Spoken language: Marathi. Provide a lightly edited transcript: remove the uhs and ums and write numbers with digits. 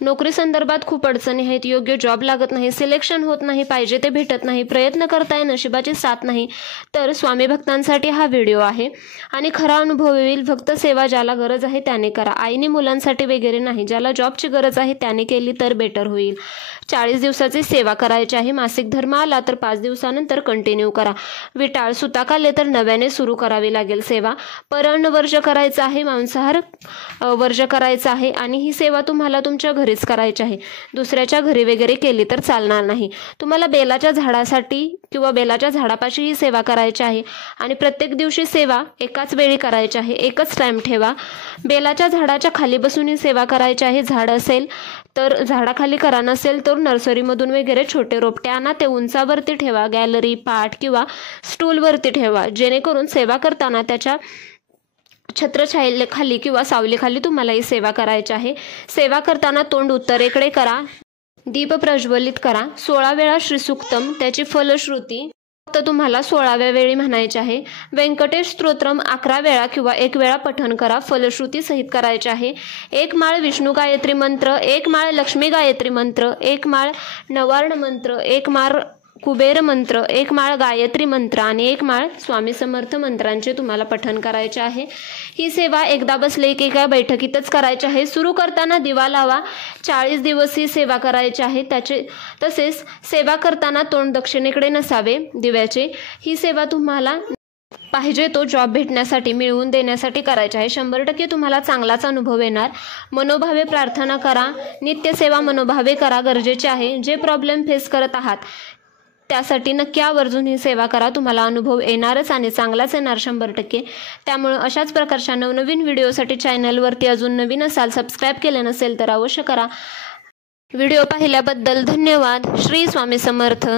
नोकरी संदर्भात खूप अडचणी आहेत, योग्य जॉब लागत नाही, सिलेक्शन होत नाही, पाहिजे ते भेटत नाही, प्रयत्न करताय, नशिबाची साथ नाही, तर स्वामी भक्तांसाठी हा व्हिडिओ आहे आणि खरा अनुभव येईल. फक्त सेवा ज्याला गरज आहे त्याने करा, आईने मुलांसाठी वगैरे नाही. ज्याला जॉबची गरज आहे त्याने केली तर बेटर होईल. 40 दिवसाची सेवा करायची आहे. मासिक धर्म आला तर 5 दिवसानंतर कंटिन्यू करा. विटाळ सुताक आले तर नव्याने सुरू करावी लागेल सेवा. परण वर्ज करायचं आहे, मांसाहार वर्ज करायचं आहे आणि ही सेवा तुम्हाला तुमच्या घरीच करायची आहे. दुसऱ्याच्या घरी वगैरे केली तर चालणार नाही. तुम्हाला बेलाच्या झाडासाठी किंवा बेलाच्या झाडापाशी ही सेवा करायची आहे आणि प्रत्येक दिवशी सेवा एकाच वेळी करायची आहे. एकच टाइम ठेवा. बेलाच्या झाडाच्या खाली बसून ही सेवा करायची आहे. झाड असेल तर झाडाखाली करा, नसेल तर नर्सरीमधून वगैरे छोटे रोपटे आणा, ते उंचावरती ठेवा. गॅलरी, पाट किंवा स्टूलवरती ठेवा, जेणेकरून सेवा करताना त्याच्या छत्रछायेखाली किंवा सावलीखाली तुम्हाला ही सेवा करायची आहे. सेवा करताना तोंड उत्तरेकडे करा. दीप प्रज्वलित करा. 16 वेळा श्रीसूक्तम त्याची फलश्रुती फक्त तुम्हाला 16व्या वेळी म्हणायचे आहे. व्यंकटेश स्तोत्रम 11 वेळा किंवा 1 वेळा पठण करा. फलश्रुती सहित करायचे आहे. 1 माळ विष्णू गायत्री मंत्र, 1 माळ लक्ष्मी गायत्री मंत्र, 1 माळ नवार्ण मंत्र, 1 माळ कुबेर मंत्र, 1 माळ गायत्री मंत्र आणि 1 माळ स्वामी समर्थ मंत्रांचे तुम्हाला पठण करायचे आहे. ही सेवा एकदा बसले की एका बैठकीतच करायची आहे. सुरू करताना दिवा लावा. 40 दिवस ही सेवा करायची आहे. तसेच सेवा करताना तोंड दक्षिणेकडे नसावे दिव्याचे. ही सेवा तुम्हाला पाहिजे तो जॉब भेटण्यासाठी, मिळवून देण्यासाठी करायची आहे. 100% तुम्हाला चांगलाच अनुभव येणार. मनोभावे प्रार्थना करा. नित्यसेवा मनोभावे करा, गरजेचे आहे. जे प्रॉब्लेम फेस करत आहात त्यासाठी नक्की आवर्जून ही सेवा करा. तुम्हाला अनुभव येणारच आणि चांगलाच येणार 100%. त्यामुळे अशाच प्रकारच्या नवनवीन व्हिडिओसाठी चॅनलवरती अजून नवीन असाल, सबस्क्राईब केले नसेल तर अवश्य करा. व्हिडिओ पाहिल्याबद्दल धन्यवाद. श्री स्वामी समर्थ.